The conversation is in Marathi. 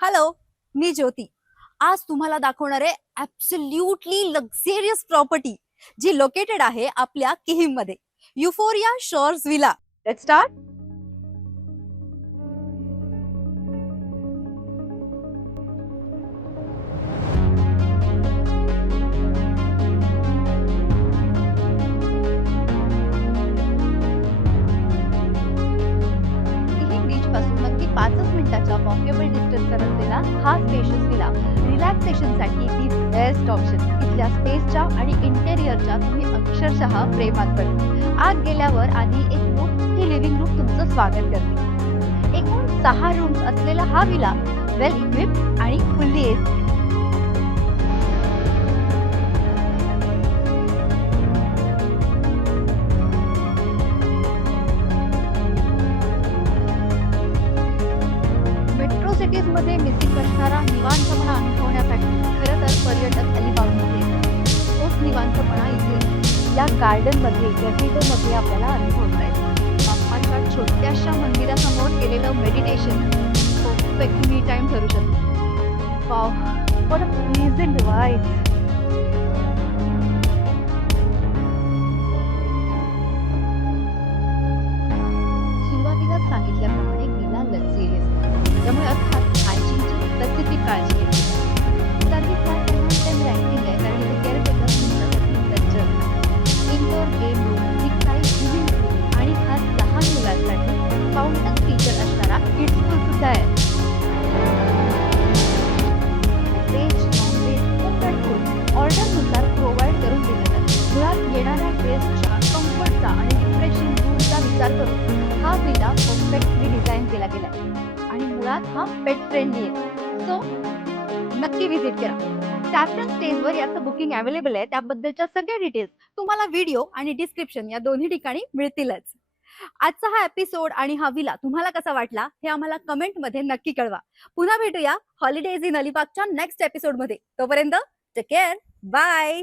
हॅलो, मी ज्योती. आज तुम्हाला दाखवणार आहे ॲब्सोल्युटली लक्झरियस प्रॉपर्टी जी लोकेटेड आहे आपल्या किहीम मध्ये. Euphoria Shores villa. Let's start. Kihim beach पासून नक्की 5च मिनिटाच्या वॉकेबल डिस्टन्सवर असलेला हा स्पेशियस विला रिलॅक्सेशनसाठी दी बेस्ट ऑप्शन. इथल्या स्पेसच्या आणि इंटेरियरच्या तुम्ही अक्षरशः प्रेमात पडता. आत गेल्यावर आधी एक मोठी लिव्हिंग रूम तुमचं स्वागत करते. एकूण 6 रूम्स असलेला हा विला वेल इक्विप्ड आणि फुल्ली एसी. मेट्रो सिटीज मध्ये मिसिंग असणारा निवांतपणा अनुभवण्यासाठी खरं तर पर्यटक अलिबागमध्ये येतात. तोच निवांतपणा इथे या गार्डन मध्ये गझेबो मध्ये आपल्याला अनुभवता येतो. बाप्पाच्या छोट्याशा मंदिरासमोर केलेलं मेडिटेशन परफेक्ट मी टाइम ठरू शकतो. Wow, what a pleasant vibe. सुरुवातीलाच सांगितल्याप्रमाणे विला लक्झरियस, त्यामुळे अर्थात हायजीनची स्पेसिफिक काळजी घेतली. सर्व्हिसला 10 रँकिंग आहे कारण इथे केअर टेकर्स तुमच्यासाठी सज्ज असतात. Indoor game room, big size living room आणि खास लहान मुलांसाठी फाउंटन फीचर असणारा किड्स पूल सुद्धा आहे. व्हेज, नॉन-व्हेज, कोकण फूड ऑर्डरनुसार प्रोव्हाइड करून दिलं जातं. मुळात येणाऱ्या गेस्टच्या कम्फर्टचा आणि रिफ्रेशिंग मूडचा विचार करून हा विला परफेक्टली डिझाईन केला गेलाय आणि मुळात हा पेट फ्रेंडली आहे. सो नक्की व्हिजिट करा. सॅफ्रन स्टेजवर याचं बुकिंग अवेलेबल आहे. त्याबद्दलच्या सगळ्या डिटेल्स तुम्हाला व्हिडिओ आणि डिस्क्रिप्शन या दोन्ही ठिकाणी मिळतीलच. आजचा हा एपिसोड आणि हा विला तुम्हाला कसा वाटला हे आम्हाला कमेंट मध्ये नक्की कळवा. पुन्हा भेटूया हॉलिडेज इन अलिबागच्या नेक्स्ट एपिसोड मध्ये. तोपर्यंत टेक केअर. बाय.